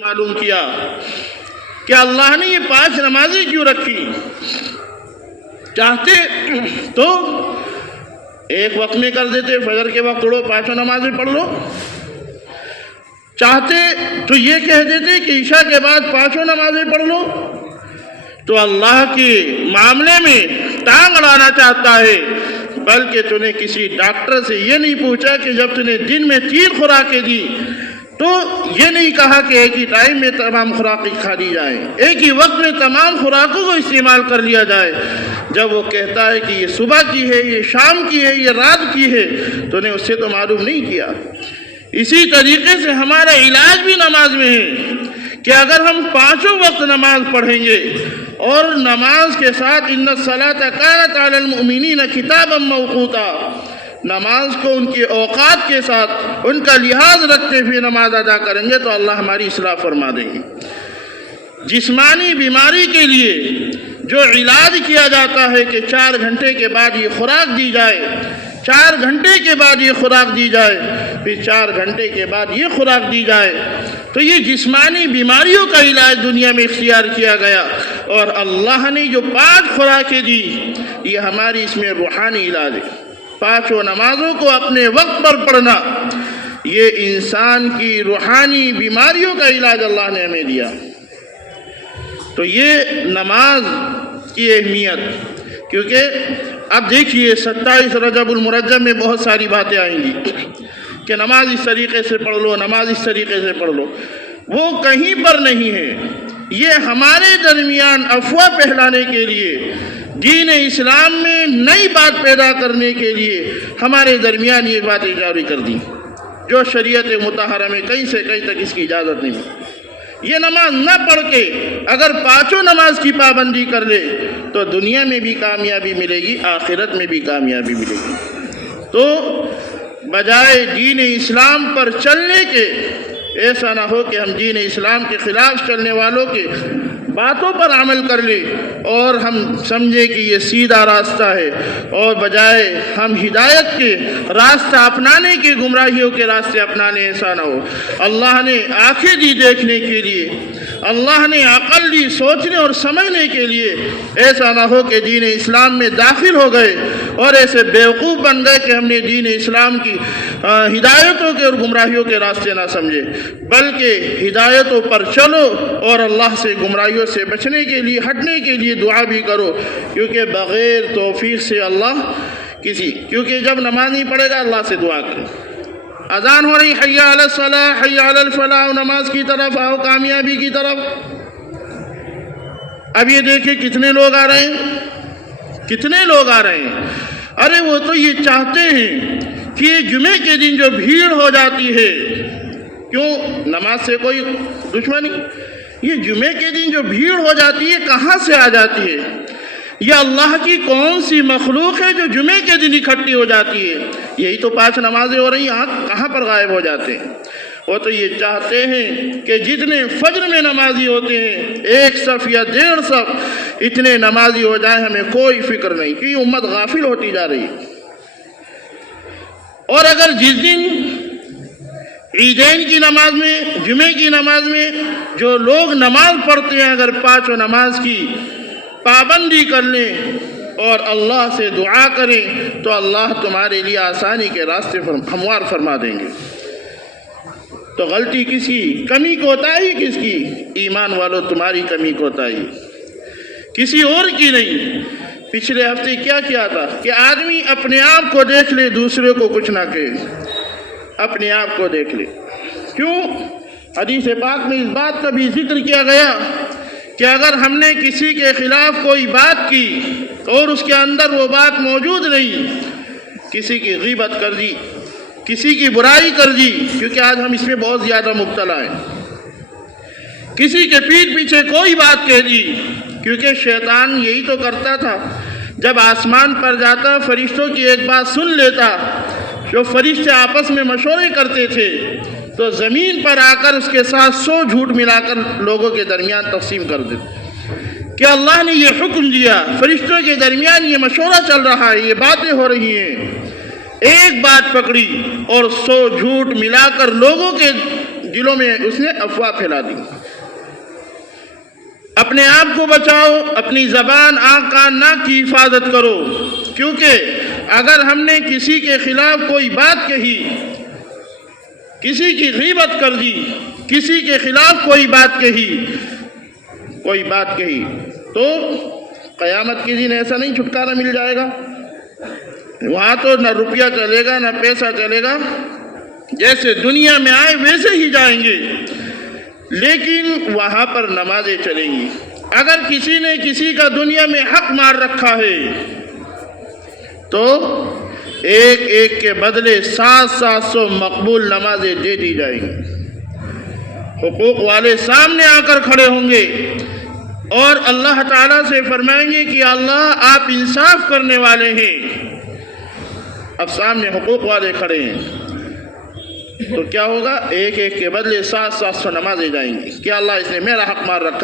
معلوم کیا کہ اللہ نے یہ 5 نمازیں کیوں رکھی. چاہتے تو ایک وقت میں کر دیتے، فجر کے وقت اڑو 5 نمازیں پڑھ لو. چاہتے تو یہ کہہ دیتے کہ عشاء کے بعد 5 نمازیں پڑھ لو. تو اللہ کے معاملے میں ٹانگ اڑانا چاہتا ہے، بلکہ تو نے کسی ڈاکٹر سے یہ نہیں پوچھا کہ جب تو نے دن میں 3 خوراکیں دی تو یہ نہیں کہا کہ ایک ہی ٹائم میں تمام خوراکیں کھا لی جائیں، ایک ہی وقت میں تمام خوراکوں کو استعمال کر لیا جائے. جب وہ کہتا ہے کہ یہ صبح کی ہے، یہ شام کی ہے، یہ رات کی ہے، تو نے اس سے تو معلوم نہیں کیا. اسی طریقے سے ہمارا علاج بھی نماز میں ہے کہ اگر ہم 5 وقت نماز پڑھیں گے اور نماز کے ساتھ ان الصلاۃ کانت علی المؤمنین کتابا موقوتا، نماز کو ان کے اوقات کے ساتھ ان کا لحاظ رکھتے ہوئے نماز ادا کریں گے تو اللہ ہماری اصلاح فرما دیں گے. جسمانی بیماری کے لیے جو علاج کیا جاتا ہے کہ 4 گھنٹے کے بعد یہ خوراک دی جائے، 4 گھنٹے کے بعد یہ خوراک دی جائے، پھر 4 گھنٹے کے بعد یہ خوراک دی جائے، تو یہ جسمانی بیماریوں کا علاج دنیا میں اختیار کیا گیا. اور اللہ نے جو 5 خوراکیں دی یہ ہماری اس میں روحانی علاج ہے. 5 نمازوں کو اپنے وقت پر پڑھنا یہ انسان کی روحانی بیماریوں کا علاج اللہ نے ہمیں دیا. تو یہ نماز کی اہمیت، کیونکہ اب دیکھیے 27 رجب المرجب میں بہت ساری باتیں آئیں گی کہ نماز اس طریقے سے پڑھ لو، نماز اس طریقے سے پڑھ لو. وہ کہیں پر نہیں ہے، یہ ہمارے درمیان افواہ پھیلانے کے لیے، دین اسلام میں نئی بات پیدا کرنے کے لیے ہمارے درمیان یہ باتیں جاری کر دی جو شریعت مطہرہ میں کہیں سے کہیں تک اس کی اجازت نہیں. یہ نماز نہ پڑھ کے اگر 5 نماز کی پابندی کر لے تو دنیا میں بھی کامیابی ملے گی، آخرت میں بھی کامیابی ملے گی. تو بجائے دین اسلام پر چلنے کے ایسا نہ ہو کہ ہم دین اسلام کے خلاف چلنے والوں کے باتوں پر عمل کر لیں اور ہم سمجھیں کہ یہ سیدھا راستہ ہے، اور بجائے ہم ہدایت کے راستہ اپنانے کے گمراہیوں کے راستے اپنانے، ایسا نہ ہو. اللہ نے آنکھیں دی دیکھنے کے لیے، اللہ نے عقل دی سوچنے اور سمجھنے کے لیے، ایسا نہ ہو کہ دین اسلام میں داخل ہو گئے اور ایسے بیوقوف بن گئے کہ ہم نے دین اسلام کی ہدایتوں کے اور گمراہیوں کے راستے نہ سمجھے، بلکہ ہدایتوں پر چلو اور اللہ سے گمراہیوں سے بچنے کے لیے، ہٹنے کے لیے دعا بھی کرو، کیونکہ بغیر توفیق سے اللہ کیونکہ جب نماز نہیں پڑھے گا اللہ سے دعا کرے. اذان ہو رہی، حی علی الصلاۃ حی علی الفلاح، نماز کی طرف آؤ، کامیابی کی طرف. اب یہ دیکھیں کتنے لوگ آ رہے ہیں، کتنے لوگ آ رہے ہیں. ارے وہ تو یہ چاہتے ہیں کہ یہ جمعے کے دن جو بھیڑ ہو جاتی ہے، کیوں نماز سے کوئی دشمنی، یہ جمعے کے دن جو بھیڑ ہو جاتی ہے کہاں سے آ جاتی ہے؟ یہ اللہ کی کون سی مخلوق ہے جو جمعے کے دن اکٹھی ہو جاتی ہے؟ یہی تو 5 نمازیں ہو رہی ہیں، کہاں پر غائب ہو جاتے ہیں؟ وہ تو یہ چاہتے ہیں کہ جتنے فجر میں نمازی ہوتے ہیں 1 صف یا 1.5 صف اتنے نمازی ہو جائیں، ہمیں کوئی فکر نہیں کہ امت غافل ہوتی جا رہی ہے. اور اگر جس دن عیدین کی نماز میں، جمعے کی نماز میں جو لوگ نماز پڑھتے ہیں اگر 5 نماز کی پابندی کر لیں اور اللہ سے دعا کریں تو اللہ تمہارے لیے آسانی کے راستے ہموار فرما دیں گے. تو غلطی کس کی، کمی کوتاہی کس کی؟ ایمان والوں تمہاری کمی کوتاہی، کسی اور کی نہیں. پچھلے ہفتے کیا کیا تھا کہ آدمی اپنے آپ کو دیکھ لے، دوسرے کو کچھ نہ کہے، اپنے آپ کو دیکھ لے. کیوں؟ حدیث پاک میں اس بات کا بھی ذکر کیا گیا کہ اگر ہم نے کسی کے خلاف کوئی بات کی اور اس کے اندر وہ بات موجود نہیں، کسی کی غیبت کر دی، کسی کی برائی کر دی، کیونکہ آج ہم اس میں بہت زیادہ مبتلا ہیں، کسی کے پیٹھ پیچھے کوئی بات کہہ دی، کیونکہ شیطان یہی تو کرتا تھا. جب آسمان پر جاتا فرشتوں کی ایک بات سن لیتا، جو فرشتے آپس میں مشورے کرتے تھے، تو زمین پر آ کر اس کے ساتھ 100 جھوٹ ملا کر لوگوں کے درمیان تقسیم کر دیتے کہ اللہ نے یہ حکم دیا، فرشتوں کے درمیان یہ مشورہ چل رہا ہے، یہ باتیں ہو رہی ہیں. ایک بات پکڑی اور 100 جھوٹ ملا کر لوگوں کے دلوں میں اس نے افواہ پھیلا دی۔ اپنے آپ کو بچاؤ، اپنی زبان، آنکھ، کان، ناک کی حفاظت کرو، کیونکہ اگر ہم نے کسی کے خلاف کوئی بات کہی، کسی کی غیبت کر دی، کسی کے خلاف کوئی بات کہی تو قیامت کے دن ایسا نہیں چھٹکارا مل جائے گا، وہاں تو نہ روپیہ چلے گا نہ پیسہ چلے گا، جیسے دنیا میں آئے ویسے ہی جائیں گے، لیکن وہاں پر نمازیں چلیں گی۔ اگر کسی نے کسی کا دنیا میں حق مار رکھا ہے تو ایک ایک کے بدلے 700 مقبول نمازیں دے دی جائیں گی۔ حقوق والے سامنے آ کر کھڑے ہوں گے اور اللہ تعالیٰ سے فرمائیں گے کہ اللہ آپ انصاف کرنے والے ہیں۔ اب سامنے حقوق والے کھڑے ہیں تو کیا ہوگا؟ ایک ایک کے بدلے 700 نمازیں جائیں گی کہ اللہ اس نے میرا حق مار رکھا